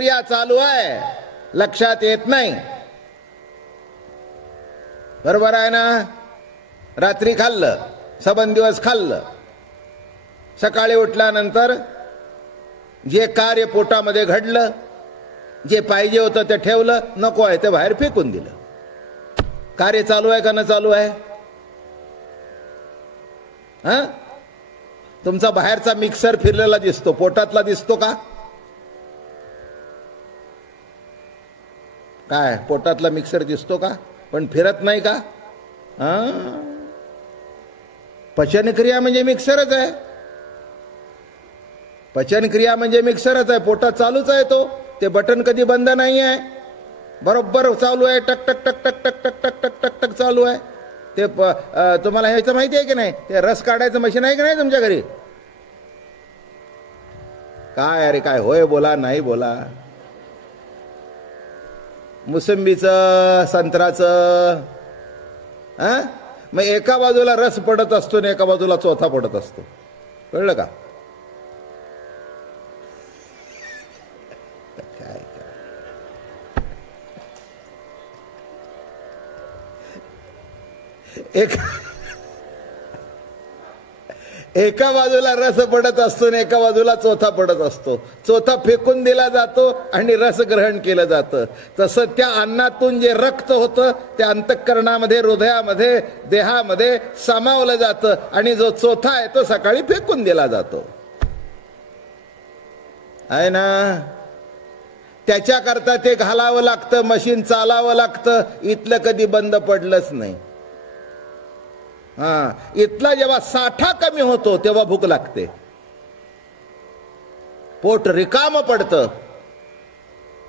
क्रिया चालू आहे, लक्षात येत नाही. बरोबर आहे ना? रात्री खाल्लं, सबंध दिवस खाल्लं, सकाळी उठल्यानंतर जे कार्य पोटामध्ये घडलं, जे पाहिजे होतं ते ठेवलं, नको आहे ते बाहेर फेकून दिलं. कार्य चालू आहे का न चालू आहे? तुमचा बाहेरचा मिक्सर फिरलेला दिसतो, पोटातला दिसतो का? काय पोटातला मिक्सर दिसतो का? पण फिरत नाही का? पचनक्रिया म्हणजे मिक्सरच आहे. पचनक्रिया म्हणजे मिक्सरच आहे. पोटात चालूच आहे तो, ते बटन कधी बंद नाही आहे, बरोबर चालू आहे. टक टक टक टक टक टक टक टक टक टक चालू आहे. ते तुम्हाला ह्याचं माहिती आहे की नाही? ते रस काढायचं मशीन आहे की नाही तुमच्या घरी? काय अरे काय होय बोला, नाही बोला. मोसंबीचं, संत्र्याचं, मग एका बाजूला रस पडत असतो आणि एका बाजूला चोथा पडत असतो. कळलं का? एका बाजूला रस पडत असतो आणि एका बाजूला चोथा पडत असतो. चोथा फेकून दिला जातो आणि रस ग्रहण केलं जातं. तसं त्या अन्नातून जे रक्त होतं त्या अंतःकरणामध्ये, हृदयामध्ये, देहामध्ये सामावलं जातं आणि जो चोथा आहे तो सकाळी फेकून दिला जातो. आहे ना? त्याच्याकरता ते घालावं लागतं, मशीन चालावं लागतं. इथलं कधी बंद पडलंच नाही. इथला जेव्हा साठा कमी होतो तेव्हा भूक लागते, पोट रिकाम पडतं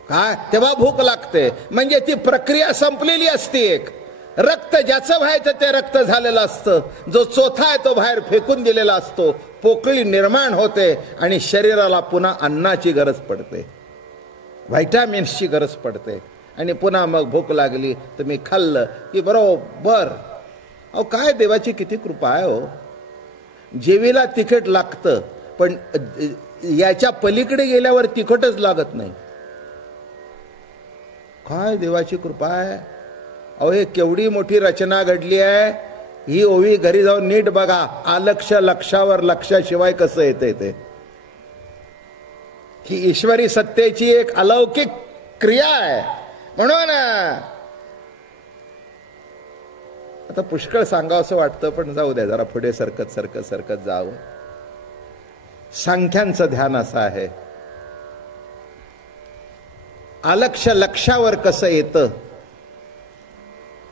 काय, तेव्हा भूक लागते. म्हणजे ती प्रक्रिया संपलेली असते. एक रक्त ज्याचं व्हायचं ते रक्त झालेलं असतं. जो चोथा आहे तो बाहेर फेकून दिलेला असतो. पोकळी निर्माण होते आणि शरीराला पुन्हा अन्नाची गरज पडते, व्हायटामिन्सची गरज पडते. आणि पुन्हा मग भूक लागली तर मी खाल्लं की बरोबर. अहो काय देवाची किती कृपा आहे हो. जेवीला तिखट लागतं पण याच्या पलीकडे गेल्यावर तिखटच लागत नाही. काय देवाची कृपा आहे. अहो हे केवढी मोठी रचना घडली आहे. ही ओवी घरी जाऊन नीट बघा. आलक्ष लक्षावर लक्षाशिवाय कसं येते ते. ही ईश्वरी सत्तेची एक अलौकिक क्रिया आहे. म्हणून आता पुष्कळ सांगावं असं वाटतं पण जाऊ द्या, जरा पुढे सरकत सरकत सरकत जावं. सांख्यांचं ध्यान असं आहे. अलक्ष लक्षावर कसं येतं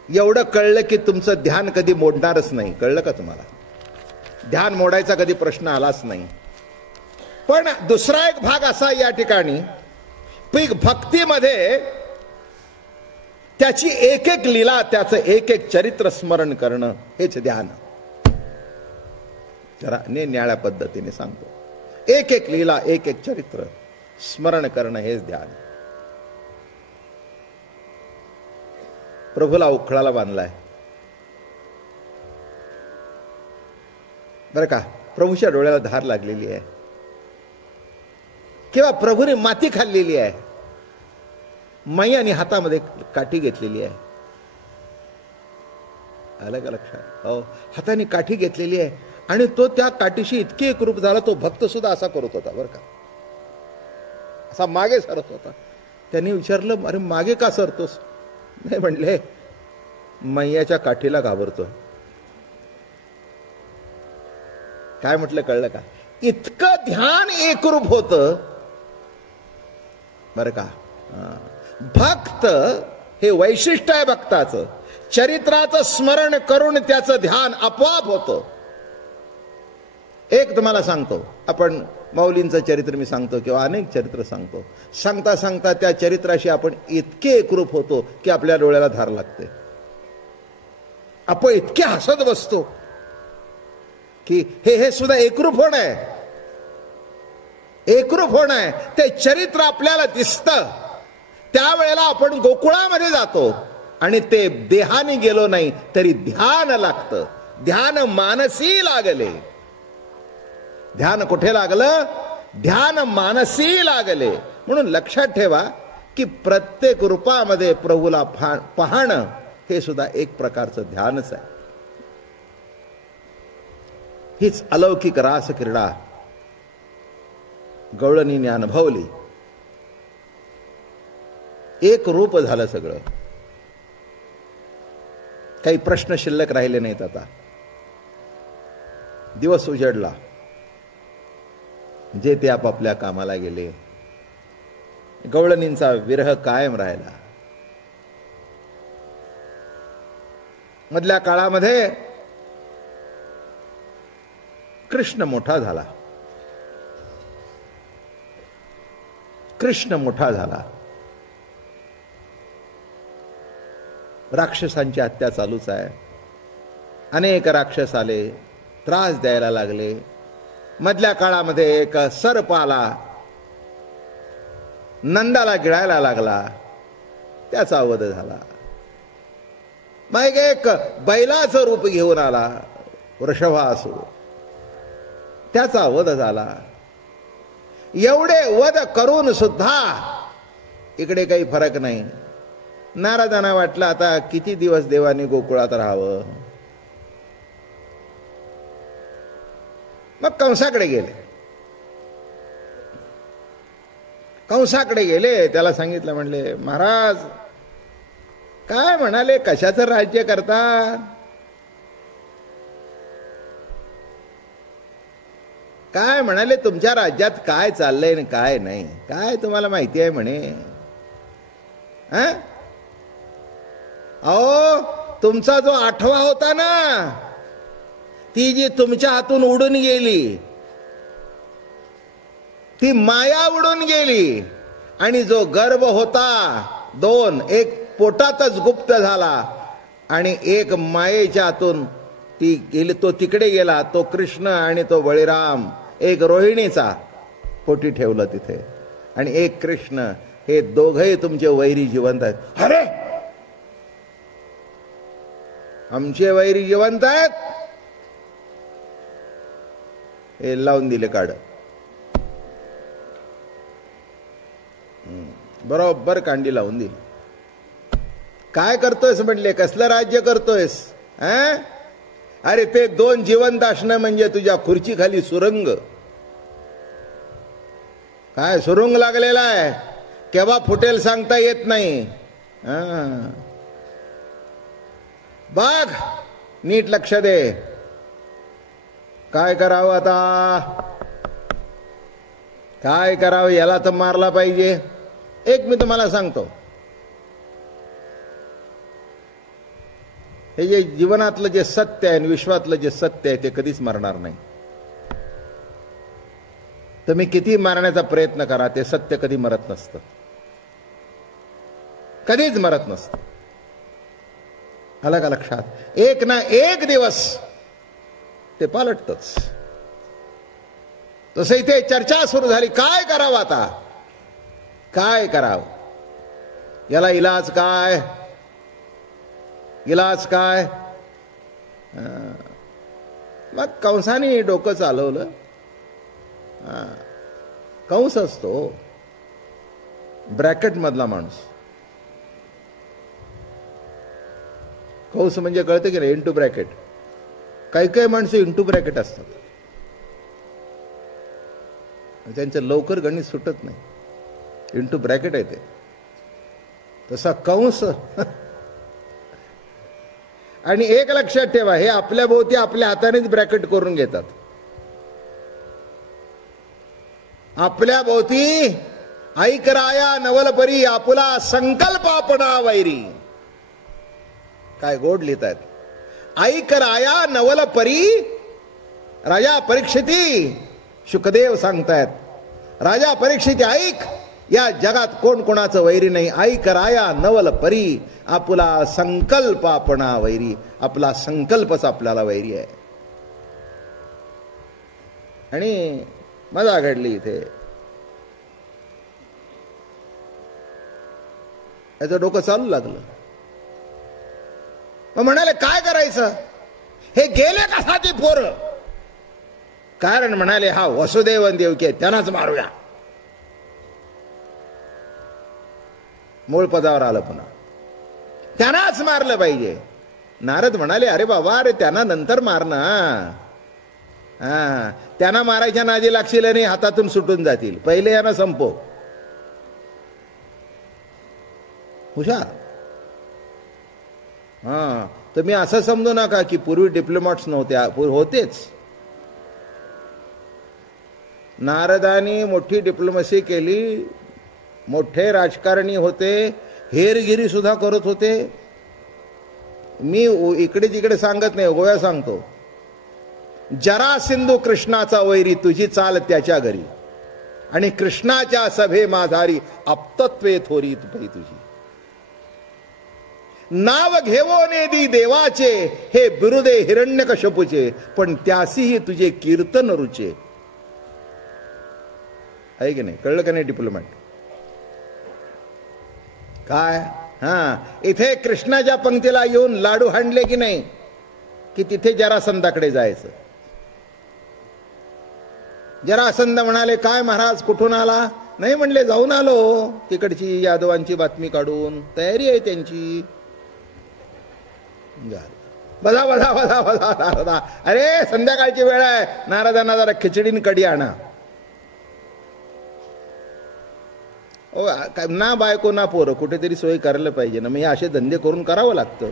एवढं कळलं की तुमचं ध्यान कधी मोडणारच नाही. कळलं का तुम्हाला? ध्यान मोडायचा कधी प्रश्न आलाच नाही. पण दुसरा एक भाग असा या ठिकाणी, भक्तीमध्ये त्याची एक एक लीला, त्याचं एक एक चरित्र स्मरण करणं हेच ध्यान. जरा न्याळ्या पद्धतीने सांगतो. एक एक लीला, एक एक चरित्र स्मरण करणं हेच ध्यान. प्रभूला उखळाला बांधलाय बरं का. प्रभूच्या डोळ्याला धार लागलेली आहे किंवा प्रभूने माती खाल्लेली आहे. मैयाने हातामध्ये काठी घेतलेली आहे. आलं का लक्षात? हो, हाताने काठी घेतलेली आहे आणि तो त्या काठीशी इतके एकरूप झाला. तो भक्त सुद्धा असा करत होता बरं का, असा मागे सरत होता. त्यांनी विचारलं, अरे मागे का सरतोस? नाही म्हणले, मैयाच्या काठीला घाबरतो. काय म्हटलं कळलं का? इतकं ध्यान एकरूप होतं बरं का. भक्त हे वैशिष्ट्य आहे भक्ताचं. चरित्राचं स्मरण करून त्याचं ध्यान आपोआप होतं. एक तुम्हाला सांगतो, आपण माऊलींचं चरित्र मी सांगतो किंवा अनेक चरित्र सांगतो. सांगता सांगता त्या चरित्राशी आपण इतके एकरूप होतो की आपल्या डोळ्याला धार लागते. आपण इतके हसत बसतो की हे सुद्धा एकरूप होणं आहे. एकरूप होणं आहे. ते चरित्र आपल्याला दिसतं. त्यावेळेला आपण गोकुळामध्ये जातो आणि ते देहाने गेलो नाही तरी ध्यान लागतं. ध्यान मानसी लागले. ध्यान कुठे लागलं? ध्यान मानसी लागले. म्हणून लक्षात ठेवा की प्रत्येक रूपामध्ये प्रभूला पाहणं हे सुद्धा एक प्रकारचं ध्यानच आहे. हीच अलौकिक रास क्रीडा गवळणीने अनुभवली. एक रूप झालं सगळं. काही प्रश्न शिल्लक राहिले नाहीत. आता दिवस उजडला, जे ते आपापल्या कामाला गेले. गवळणींचा विरह कायम राहिला. मधल्या काळामध्ये कृष्ण मोठा झाला. कृष्ण मोठा झाला. राक्षसांची हत्या चालूच आहे. अनेक राक्षस आले, त्रास द्यायला लागले. मधल्या काळामध्ये एक सर्प आला, नंदाला गिळायला लागला, त्याचा वध झाला. मग एक बैलाचं रूप घेऊन आला, वृषभासुर, त्याचा वध झाला. एवढे वध करून सुद्धा इकडे काही फरक नाही. नारदांना वाटलं आता किती दिवस देवाने गोकुळात राहावं. मग कंसाकडे गेले. कंसाकडे गेले, त्याला सांगितलं, म्हणले महाराज काय म्हणाले, कशाचं राज्य करता? काय म्हणाले, तुमच्या राज्यात काय चाललंय आणि काय नाही, काय तुम्हाला माहिती आहे म्हणे? अहो, तुमचा जो 8वा होता ना, ती जी तुमच्या हातून उडून गेली, ती माया उडून गेली. आणि जो गर्भ होता 2, एक पोटातच गुप्त झाला आणि एक मायेच्या हातून ती गेली, तो तिकडे गेला. तो कृष्ण आणि तो बळीराम, एक रोहिणीचा पोटी ठेवलं तिथे, आणि एक कृष्ण. हे दोघंही तुमचे वैरी जिवंत आहेत. अरे, आमचे वैरी जिवंत आहेत? हे लावून दिले काढ. बरोबर कांडी लावून दिली. काय करतोयस म्हटले, कसलं राज्य करतोयस? अरे, ते 2 जिवंत असणं म्हणजे तुझ्या खुर्ची खाली सुरंग. काय सुरुंग लागलेला आहे, केव्हा फुटेल सांगता येत नाही. बघ, नीट लक्ष दे. काय करावं आता? काय करावं? याला तर मारला पाहिजे. एक मी तुम्हाला सांगतो, हे जे जीवनातलं जे सत्य आहे आणि विश्वातलं जे सत्य आहे ते कधीच मरणार नाही. तुम्ही किती मारण्याचा प्रयत्न करा, ते सत्य कधी मरत नसतं, कधीच मरत नसतं. आलं का लक्षात? एक ना एक दिवस ते पालटतच. तसं इथे चर्चा सुरू झाली, काय करावं आता, काय करावं, याला इलाज काय, इलाज काय? मग कंसाने डोकं चालवलं. कंस असतो ब्रॅकेट मधला माणूस. कंस म्हणजे कळतं की नाही, इंटू ब्रॅकेट. काही काही माणसं इंटू ब्रॅकेट असतात, त्यांचं लवकर गणित सुटत नाही. इंटू ब्रॅकेट आहे ते. तसा कंस. आणि एक लक्षात ठेवा, हे आपल्या भोवती आपल्या हातानेच ब्रॅकेट करून घेतात. आपल्या भोवती ऐकराया नवलपरी आपुला संकल्प आपणा वैरी. काय गोड लिहितात. ऐकराया नवलपरी. राजा परीक्षिती, शुकदेव सांगतायत, राजा परीक्षिती ऐक, या जगात कोण कोणाचं वैरी नाही. ऐकराया नवल परी आपुला संकल्प आपणा वैरी. आपला संकल्पच आपल्याला वैरी आहे. आणि मजा घडली इथे. याचं डोकं चालू लागलं. मग म्हणाले काय करायचं, हे गेले कसा ती पोरं? कारण म्हणाले हा वसुदेवन देवकी आहे, त्यांनाच मारूया. मूळ पदावर आलं पुन्हा. त्यांनाच मारलं पाहिजे. नारद म्हणाले, अरे बाबा, अरे त्यांना नंतर मार ना. त्यांना मारायच्या नादी लागशील आणि हातातून सुटून जातील. पहिले यांना संपव. हुशार. तुम्ही असं समजू नका की पूर्वी डिप्लोमॅट्स नव्हते. होतेच. नारदानी मोठी डिप्लोमसी केली. मोठे राजकारणी होते. हेरगिरी सुद्धा करत होते. मी इकडे तिकडे सांगत नाही, गोव्या सांगतो. जरासिंधू कृष्णाचा वैरी, तुझी चाल त्याच्या घरी, आणि कृष्णाच्या सभे माधारी अपतत्वे थोरी तुझी. नाव घेवो नेदी देवाचे, हे बिरुदे हिरण्यकश्यपूचे, पण त्यासीही तुझे कीर्तन रुचे. आहे की नाही? कळलं का नाही डिप्लोमॅट काय? इथे कृष्णाच्या पंक्तीला येऊन लाडू हाणले की नाही, की तिथे जरासंधाकडे जायचं. जरासंध म्हणाले, काय महाराज कुठून आला? नाही म्हणले, जाऊन आलो तिकडची यादवांची बातमी काढून. तयारी आहे त्यांची. बधा बधा बधा बधा नारदा, अरे संध्याकाळची वेळ आहे, नारदांना जरा खिचडीन कडी आणा. ना बायको ना पोरं, कुठेतरी सोय करायला पाहिजे ना. मग हे असे धंदे करून करावं लागतं.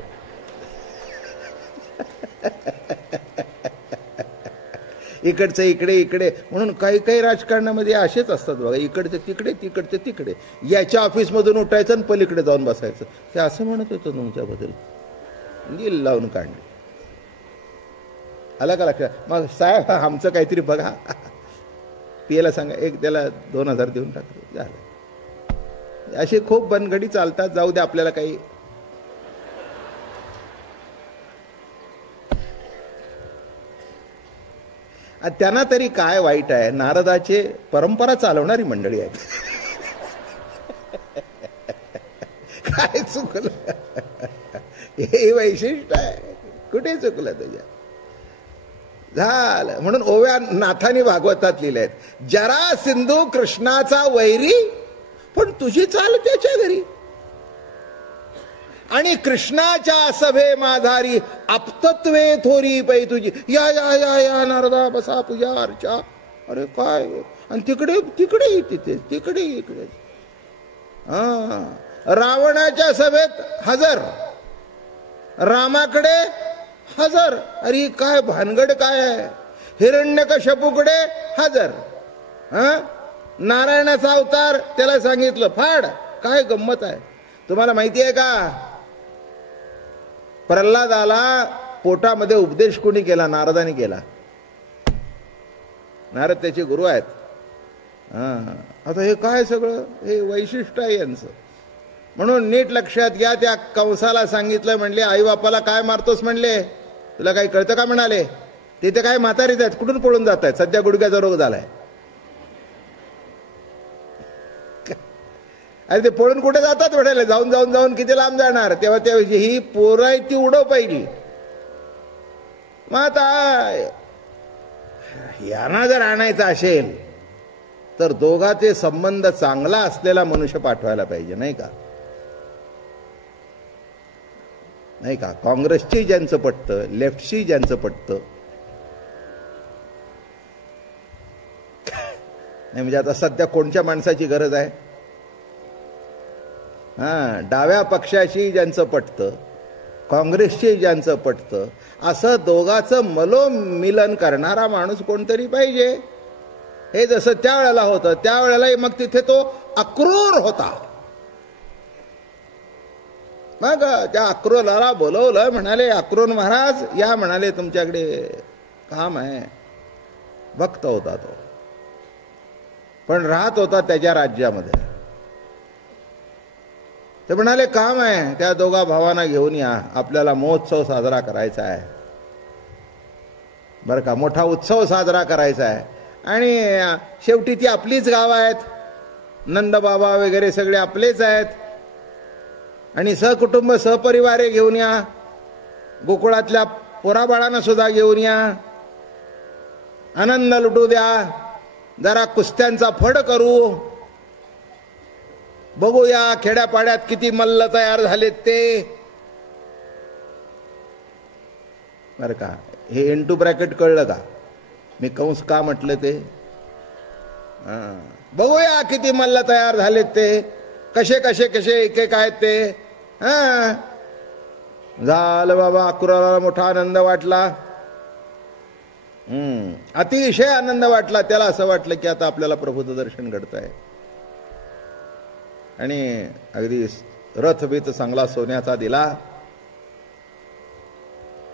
इकडचं इकडे इकडे म्हणून काही काही राजकारणामध्ये असेच असतात बघा. इकडचे तिकडे, तिकडचे तिकडे. याच्या ऑफिसमधून उठायचं आणि पलीकडे जाऊन बसायचं. ते असं म्हणत होतं तुमच्याबद्दल. नील लावून काढले. आला का लक्षात? मग साहेब आमचं काहीतरी बघा. पियाला सांगा, एक त्याला 2000 देऊन टाकतो, झालं. अशी खूप बनगडी चालतात. जाऊ दे, आपल्याला काही. त्यांना तरी काय वाईट आहे? नारदाचे परंपरा चालवणारी मंडळी आहेत. काय चुकलं? हे वैशिष्ट्य आहे. कुठे चुकलं तुझ्या? झालं. म्हणून ओव्या नाथानी भागवतात लिहिले आहेत, जरासिंधू कृष्णाचा वैरी, पण तुझी चाल त्याच्या घरी, आणि कृष्णाच्या सभे माधारी अपतत्वे थोरी पै तुझी. या या या या नारदा, बसा, पूजा अर्चा. अरे काय? आणि तिकडे तिकडे तिथे तिकडे इकडे. रावणाच्या सभेत हजर, रामाकडे हजर. अरे काय भानगड काय आहे? हिरण्यकश्यपूकडे हजर. नारायणाचा अवतार, त्याला सांगितलं फाड. काय गंमत आहे तुम्हाला माहिती आहे का? प्रल्हादाला पोटामध्ये उपदेश कोणी केला? नारदाने केला. नारद त्याचे गुरु आहेत. आता हे काय सगळं? हे वैशिष्ट्य आहे यांचं. म्हणून नीट लक्षात घ्या. त्या कंसाला सांगितलं, म्हणले आई बापाला काय मारतोस? म्हणले तुला काही कळतं का? म्हणाले तिथे काय म्हातारीच आहेत, कुठून पळून जात आहेत? सध्या गुडघ्याचा रोग झालाय. अरे ते पळून कुठे जातात? म्हणाले जाऊन जाऊन जाऊन किती लांब जाणार? तेव्हा त्या ही पोरं आहे ती उडव पाहिली. मग आता यांना जर आणायचं असेल तर दोघांचे संबंध चांगला असलेला मनुष्य पाठवायला पाहिजे, नाही का? नाही का? काँग्रेसची ज्यांचं पटतं, लेफ्टशी ज्यांचं पटतं, नाही म्हणजे आता सध्या कोणत्या माणसाची गरज आहे? डाव्या पक्षाशी ज्यांचं पटतं, काँग्रेसशी ज्यांचं पटतं, असं दोघांचं मलोमिलन करणारा माणूस कोणतरी पाहिजे. हे जसं त्यावेळेला होतं, त्यावेळेला मग तिथे तो अक्रूर होता. मग त्या अक्रूराला बोलवलं, म्हणाले अक्रूर महाराज या. म्हणाले तुमच्याकडे काम आहे. भक्त होता तो, पण राहत होता त्याच्या राज्यामध्ये. ते म्हणाले काम आहे, त्या दोघा भावांना घेऊन या, आपल्याला महोत्सव साजरा करायचा आहे. बरं का? मोठा उत्सव साजरा करायचा आहे. आणि शेवटी ती आपलीच गाव आहेत, नंदबाबा वगैरे सगळे आपलेच आहेत. आणि सहकुटुंब सहपरिवारे घेऊन या, गोकुळातल्या पोराबाळांना सुद्धा घेऊन या, आनंद लुटू द्या, जरा कुस्त्यांचा फड करू. बघूया खेड्यापाड्यात किती मल्ल तयार झालेत ते. बरं का, हे इंटू ब्रॅकेट कळलं का मी कंस का म्हटलं ते? बघूया किती मल्ल तयार झालेत ते, कसे कसे कसे एक एक आहेत ते. झालं बाबा, अक्रूराला मोठा आनंद वाटला. अतिशय आनंद वाटला. त्याला असं वाटलं की आता आपल्याला प्रभूचं दर्शन घडत आहे. आणि अगदी रथ बीत चांगला सोन्याचा दिला.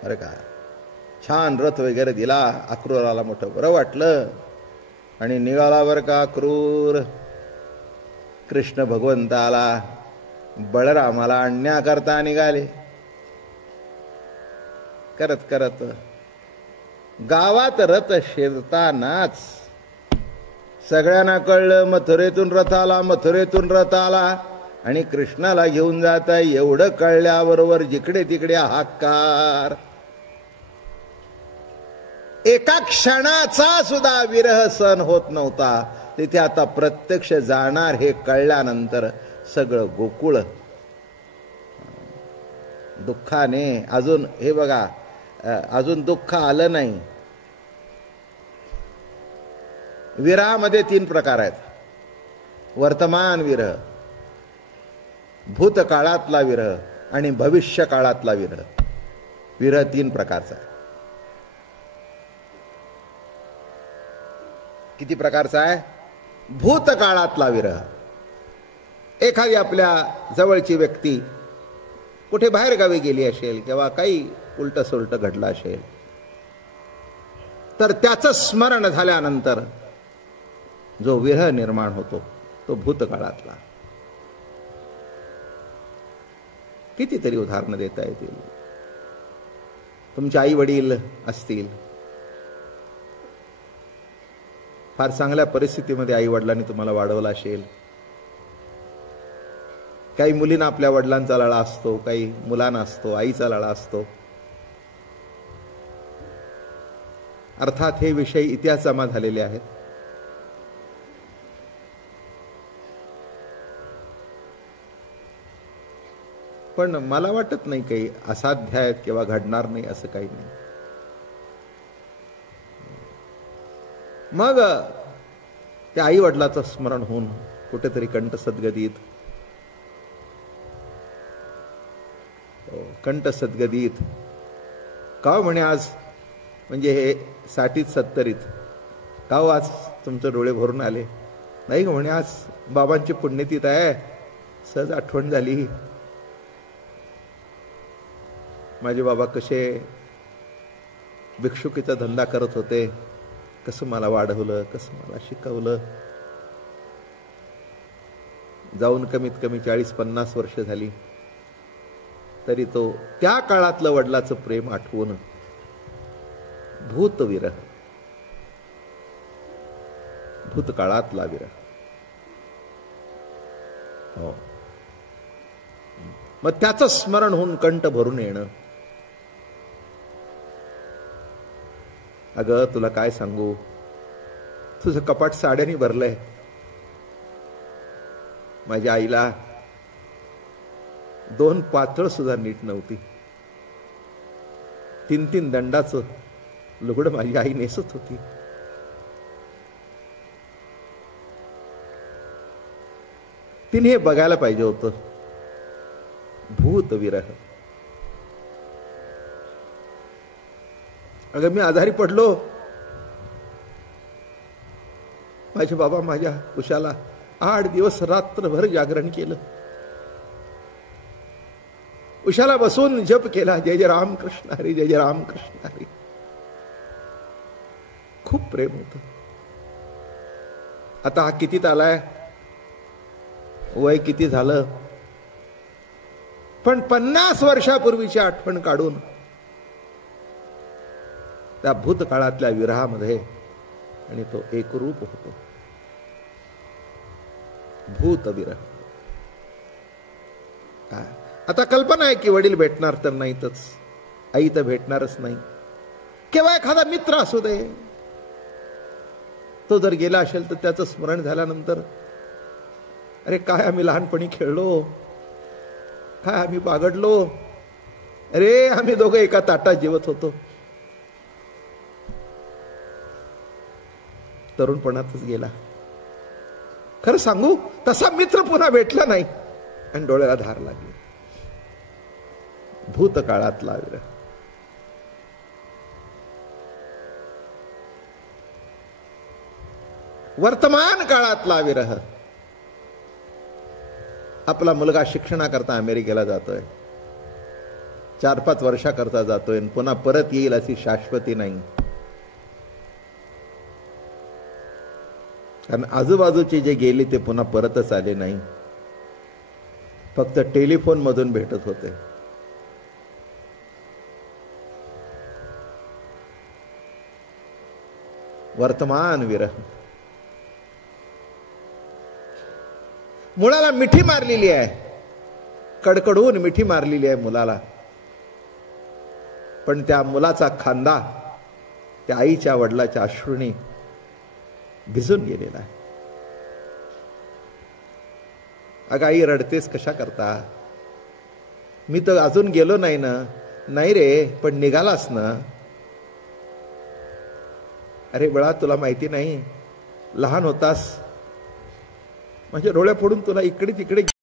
अरे का छान रथ वगैरे दिला. अक्रूराला मोठं बरं वाटलं आणि निघाला बरं का अक्रूर. कृष्ण भगवंताला बळरामाला आणण्याकरता निघाले. करत करत गावात रथ शिरतानाच सगळ्यांना कळलं मथुरेतून रथ आला, मथुरेतून रथ आला आणि कृष्णाला घेऊन जात आहे. एवढं कळल्याबरोबर जिकडे तिकडे हाहाकार. एका क्षणाचा सुद्धा विरह सहन होत नव्हता. तिथे आता प्रत्यक्ष जाणार हे कळल्यानंतर सगळं गोकुळ दुःखाने, अजून हे बघा, अजून दुःख आलं नाही. विरहामध्ये 3 प्रकार आहेत. वर्तमान विरह, भूतकाळातला विरह आणि भविष्य काळातला विरह. विरह 3 प्रकारचा आहे. किती प्रकारचा आहे? भूतकाळातला विरह. एखादी आपल्या जवळची व्यक्ती कुठे बाहेर गावी गेली असेल किंवा काही उलट सुलट घडलं असेल तर त्याचं स्मरण झाल्यानंतर जो विरह निर्माण होतो तो भूतकाळातला. कितीतरी उदाहरणं देता येतील. तुमचे आई वडील असतील, फार चांगल्या परिस्थितीमध्ये आई वडिलांनी तुम्हाला वाढवलं असेल. काही मुलींना आपल्या वडिलांचा लळा असतो, काही मुलांना असतो, आईचा लळा असतो. अर्थात हे विषय इतिहास जमा झालेले आहेत. पण मला वाटत नाही काही असाध्य आहेत किंवा घडणार नाही असं काही नाही. मग त्या आई वडिलाचं स्मरण होऊन कुठेतरी कंठसद्गदित का म्हणे आज, म्हणजे हे 60 70 का आज तुमचे डोळे भरून आले? नाही म्हणे आज बाबांची पुण्यतिथी आहे, सहज आठवण झाली. माझे बाबा कसे भिक्षुकीचा धंदा करत होते, कसं मला वाढवलं, कसं मला शिकवलं. जाऊन कमीत कमी 40-50 वर्ष झाली तरी तो त्या काळातलं वडिलाचं प्रेम आठवून भूतविरह, भूतकाळातला विरह. हो, मग त्याचं स्मरण होऊन कंठ भरून येणं. अगं तुला काय सांगू, तुझं कपाट साड्याने भरलंय. माझ्या आईला 2 पातळ सुद्धा नीट नव्हती. 3 दंडाचं लुगडं माझी आई नेसत होती. तिने हे बघायला पाहिजे होतं. भूतविरह. अगं मी आजारी पडलो, माझे बाबा माझ्या उशाला 8 दिवस रात्रभर जागरण केलं. उशाला बसून जप केला, जय जय राम कृष्ण हरी, जय जय राम कृष्ण हरी. खूप प्रेम होतं. आता हा कितीत आलाय, वय किती झालं, पण 50 वर्षापूर्वीची आठवण काढून त्या भूतकाळातल्या विरहामध्ये, आणि तो एकरूप होतो. भूतविरह. आता कल्पना आहे की वडील भेटणार तर नाहीतच, आई तर भेटणारच नाही. केव्हा एखादा मित्र असू दे, तो जर गेला असेल तर त्याचं स्मरण झाल्यानंतर अरे काय आम्ही लहानपणी खेळलो, काय आम्ही बागडलो, अरे आम्ही दोघं एका ताटात जेवत होतो. तरुणपणातच गेला. खरं सांगू, तसा मित्र पुन्हा भेटला नाही. आणि डोळ्याला धार लागली. भूतकाळातला विरह. वर्तमान काळातला विरह. आपला मुलगा शिक्षणाकरता अमेरिकेला जातोय, 4-5 वर्षाकरता जातोय, पुन्हा परत येईल अशी शाश्वती नाही. कारण आजूबाजूचे जे गेले ते पुन्हा परतच आले नाही, फक्त टेलिफोन मधून भेटत होते. वर्तमान विरह. मुलाला मिठी मारलेली आहे, कडकडून मिठी मारलेली आहे मुलाला, पण त्या मुलाचा खांदा त्या आईच्या वडिलाच्या अश्रूंनी भिजून गेलेला आहे. अगं आई, रडतेस कशा करता? मी तर अजून गेलो नाही ना. नाही रे, पण निघालास ना. अरे बाळा, तुला माहिती नाही, लहान होतास म्हणजे डोळे फोडून तुला इकडे तिकडे